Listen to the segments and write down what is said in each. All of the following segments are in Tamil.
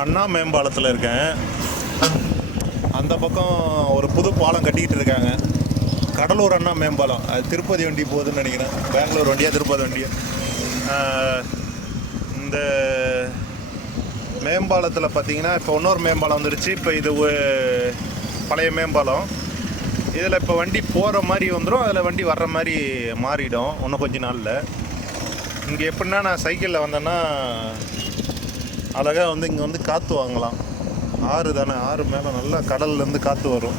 அண்ணா மேம்பாலத்தில் இருக்கேன். அந்த பக்கம் ஒரு புது பாலம் கட்டிக்கிட்டு இருக்காங்க. கடலூர் அண்ணா மேம்பாலம். அது திருப்பதி வண்டி போகுதுன்னு நினைக்கிறேன். பெங்களூர் வண்டியா திருப்பதி வண்டியா. இந்த மேம்பாலத்தில் பார்த்தீங்கன்னா இப்போ இன்னொரு மேம்பாலம் வந்துடுச்சு. இப்போ இது பழைய மேம்பாலம். இதில் இப்போ வண்டி போகிற மாதிரி வந்துடும், அதில் வண்டி வர்ற மாதிரி மாறிடும் இன்னும் கொஞ்சம் நாளில். இங்கே எப்படின்னா நான் சைக்கிளில் வந்தேன்னா அழகாக இங்கே வந்து காற்று வாங்கலாம். ஆறு தானே, ஆறு மேலே நல்லா கடல்லேருந்து காற்று வரும்.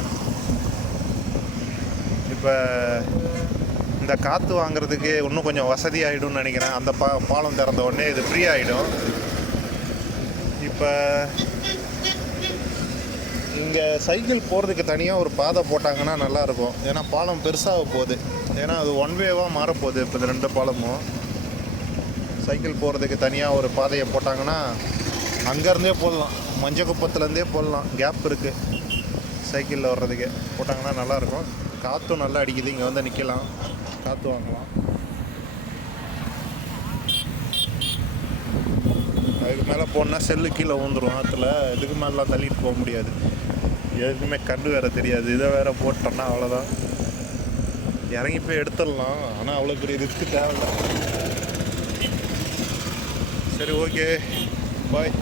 இப்போ இந்த காற்று வாங்குறதுக்கு இன்னும் கொஞ்சம் வசதி ஆகிடும்னு நினைக்கிறேன். அந்த பாலம் திறந்த உடனே இது ஃப்ரீ ஆகிடும். இப்போ இங்கே சைக்கிள் போகிறதுக்கு தனியாக ஒரு பாதை போட்டாங்கன்னா நல்லாயிருக்கும். ஏன்னா பாலம் பெருசாக போகுது. ஏன்னா அது ஒன் வேவாக மாறப்போகுது. இப்போ இந்த 2 பாலமும் சைக்கிள் போகிறதுக்கு தனியாக ஒரு பாதையை போட்டாங்கன்னா அங்கேருந்தே போடலாம், மஞ்சக்குப்பத்துலேருந்தே போடலாம். கேப் இருக்குது சைக்கிளில் வர்றதுக்கு. போட்டாங்கன்னா நல்லாயிருக்கும். காற்றும் நல்லா அடிக்குது. இங்கே வந்து நிற்கலாம், காற்று வாங்கலாம். அதுக்கு மேலே போனால் செல்லு கீழே ஊந்துடும் ஆற்றுல. இதுக்கு மேலாம் தள்ளிட்டு போக முடியாது. எதுக்குமே கண்டு வேறு தெரியாது. இதை வேறு போட்டோம்னா அவ்வளோதான். இறங்கி போய் எடுத்துடலாம், ஆனால் அவ்வளோ பெரிய ரிஸ்க்கு தேவையில்லை. சரி, ஓகே, பாய்.